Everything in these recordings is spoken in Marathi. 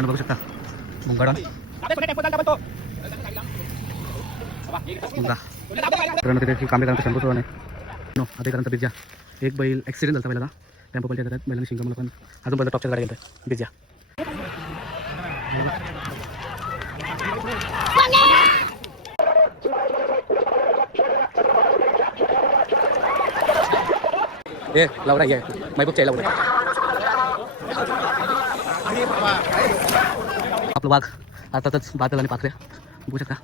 मित्रांनो बघू शकता. मुंगाडा. मुंगा. मित्रांनो तिथे कांबेकरांचा शंभू सोहन आहे. नो अधिकारांचा बिजा एक बैल ॲक्सिडेंट झाला पहिला टेम्पो पलटी येतात बैलांनी शिंगा मला पण अजून पर्यंत टॉपच्या गाडी गेलं बिजा ए लावडा घ्या महबूब च्या लावडा आपलं वाघ अर्थातच बादल आणि पाखऱ्या बघू शकता.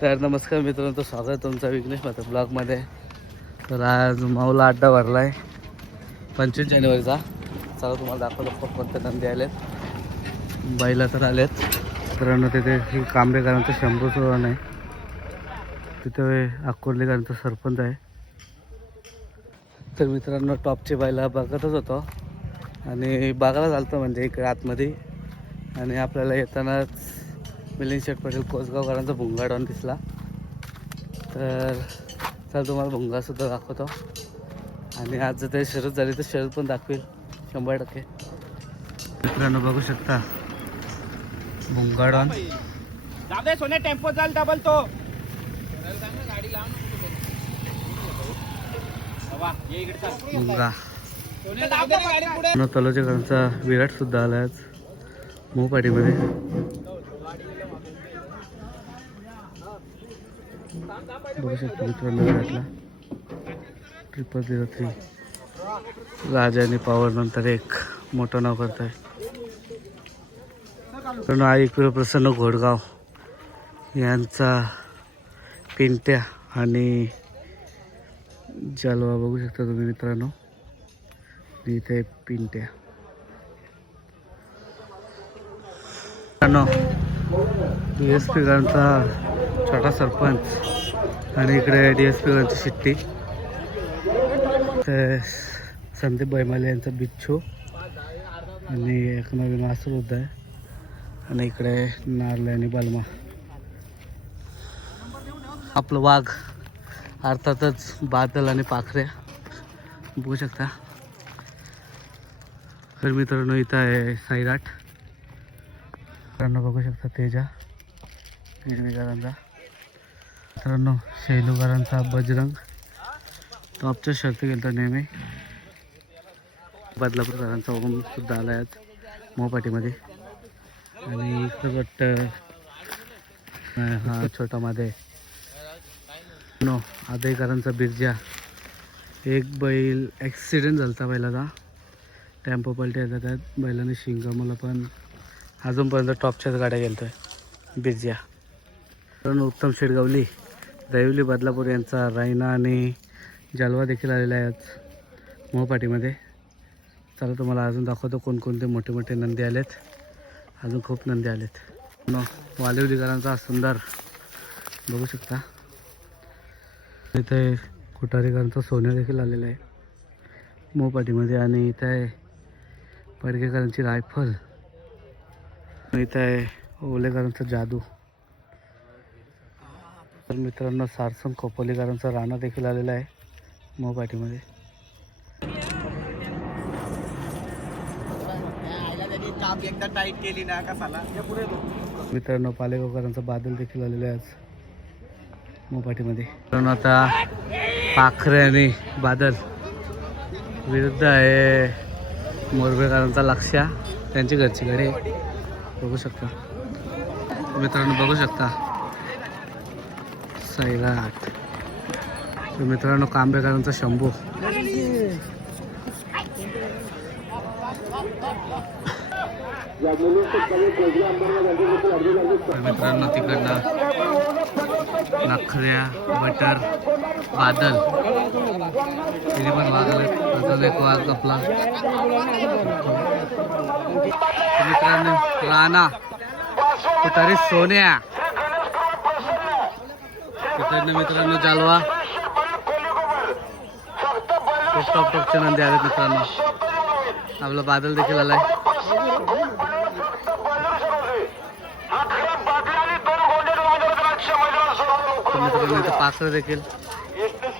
तर नमस्कार मित्रांनो स्वागत आहे तुमचं विघ्नेश माता ब्लॉगमध्ये. तर आज माऊला अड्डा भरला आहे पंचवीस जानेवारीचा. चला तुम्हाला दाखवलं खूप कोणते नंदी आलेत. बैला तर आलेत. मित्रांनो तिथे ही कांबेकरांचं शंभू सोहन आहे. तिथे अकोर्लीकरांचा सरपंच आहे. तर मित्रांनो टॉपची बायला बघतच होतो. आणि बघायला चालतं म्हणजे इकडे आतमध्ये आणि आपल्याला येतानाच मिलिंद शेठ पटेल कोसगावकरांचा भुंगा डॉन दिसला. तर चल तुम्हाला भुंगासुद्धा दाखवतो. आणि आज जर ते शरद झाली तर शरद पण दाखवेल शंभर टक्के. मित्रांनो बघू शकता. भुंगा डॉन सोने टेम्पो चाल डबल तो. बाबा, ये इकडे चल. भुंगा. सोने न विराट सुद्धा आला आज. मोपाटीमध्ये बघू शकतो मित्रांनो विराटला. ट्रिपल झिरो थ्री राजा आणि पॉवर नंतर एक. मोठं नाव करत आहे मित्रांनो आई प्रसन्न घोडगाव. यांचा पिंट्या आणि जलवा बघू शकता तुम्ही मित्रांनो. इथे पिंट्या डी एस पी गांचा छोटा सरपंच आणि इकडे डी एस पी गांची शिट्टी. तर संदीप बैमाले यांचा बिच्छू आणि एक नवीन वासर होत आहे आणि इकडे नारले आणि बालमा. आपलं वाघ अर्थातच बादल आणि पाखऱ्या. बघू शकता. तर मित्रांनो इथं आहे साईराट मित्रांनो बघू शकता तेजा. हिरवीकरांचा मित्रांनो शैलूकरांचा बजरंग. तो आपच्या शर्ती गेलता नेहमी. बदलापूरकरांचा ओम सुद्धा आला आहेत मोपाटीमध्ये. आणि इकडं वाटतं हा छोटा मध्ये नो आदेकरांचा बिरजा. एक बैल ॲक्सिडेंट झाला होता बैलाचा टेम्पो पलट्या येतात त्यात बैलाने मला पण अजूनपर्यंत टॉपच्याच गाड्या गेलतोय. बिरजा पण उत्तम शेडगावली दैवली बदलापूर यांचा रायना आणि जालवा देखील आलेला आहे आज मोहपाटीमध्ये. चला तुम्हाला अजून दाखवतो कोणकोणते मोठे मोठे नंदी आलेत. अजून खूप नंदी आलेत. न वालिवलीकरांचा सुंदर बघू शकता. इथे कुटारीकरांचा सोन्या देखील आलेला आहे मोहपाटीमध्ये आणि इथे आहे पडकेकरांची रायफल. आणि आहे ओलेकरांचा जादू. तर मित्रांनो सारसंग कोपोलेकरांचा राणा देखील आलेला आहे मोपाटीमध्ये. मित्रांनो पालेगावकरांचा बादल देखील आलेला आहे आज मोपाटीमध्ये. मित्रांनो आता पाखरे आणि बादल विरुद्ध आहे मोरबेकरांचा लक्ष्या त्यांची घरची गाडी बघू शकता. मित्रांनो बघू शकता. सैराट. मित्रांनो कांबेकरांचा शंभू. मित्रांनो तिकडनं नखऱ्या बटर बादल. तिने पण वाघ एक वाघ आपला मित्रांनो राणा. तरी सोन्या तिकडनं मित्रांनो जालवा. टॉप टॉपचे नंदी आले मित्रांनो. आपला बादल देखील आलाय. तर मित्रांनो इथं देखील.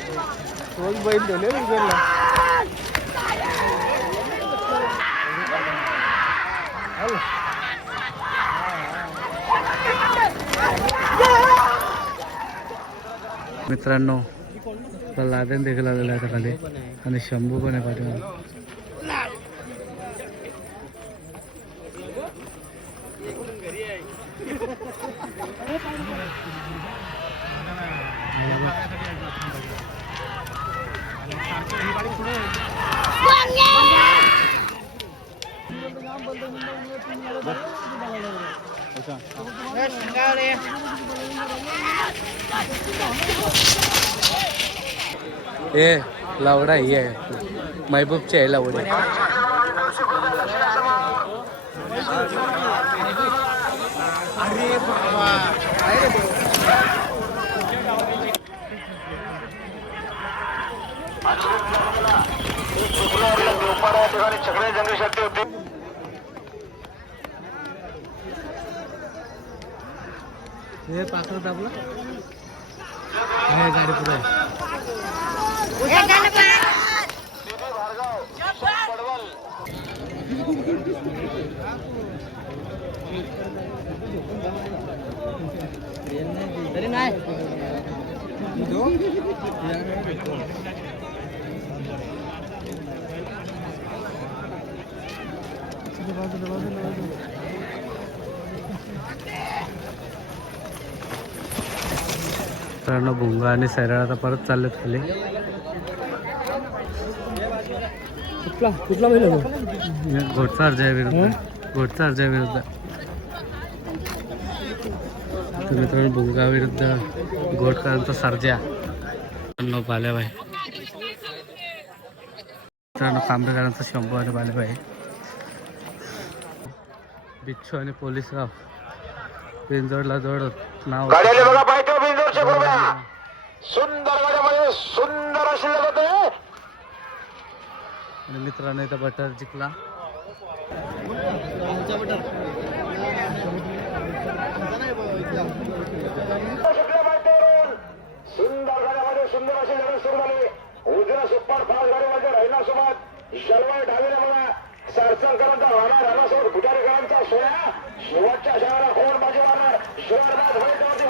लागली बैल ठेवले उघडला मित्रांनो आता लादेन देखील आलेला आहे आता खाली. आणि शंभू पण आहे पाठीमागे. ए लावडा ही आहे महबूबची आहे लावडी अरे बाबा काय रे भाऊ? हे पाखरं दाबला हे गाडी पुढे मित्रांनो भुंगा आणि सैराळ आता परत चाललेत खाली. कुठला? कुठला आहे घोटचा अर्जय विरुद्ध. घोटचा अर्जय विरुद्ध. तर मित्रांनो भुंगा विरुद्ध घोटकरांचा सर्जा. मित्रांनो बालेबाई. मित्रांनो कांबेकरांचा शंभू आणि बालेबाई. बिच्छू आणि पोलीसराव. पिंजोडला जोड नाव. गाड्याले बघा पाहिजे बिंदूरचे गोब्या सुंदर गाड्यामध्ये सुंदर अशी लगत आहे आणि मित्रांनो इथं बटर जिंकला. सुंदर गाड्यामध्ये सुंदर अशी लढत सुरू झाली. उजव्या सुपर फास्ट गाडीमध्ये राहिल्यासोबत शर्वळ डावीला बघा. सरचंकरांचा होणार रामासोबत पुजारीकरांचा सोहळा. शेवटच्या शहराला कोण बाजी मारणार? शिवरनाथ होईल जाती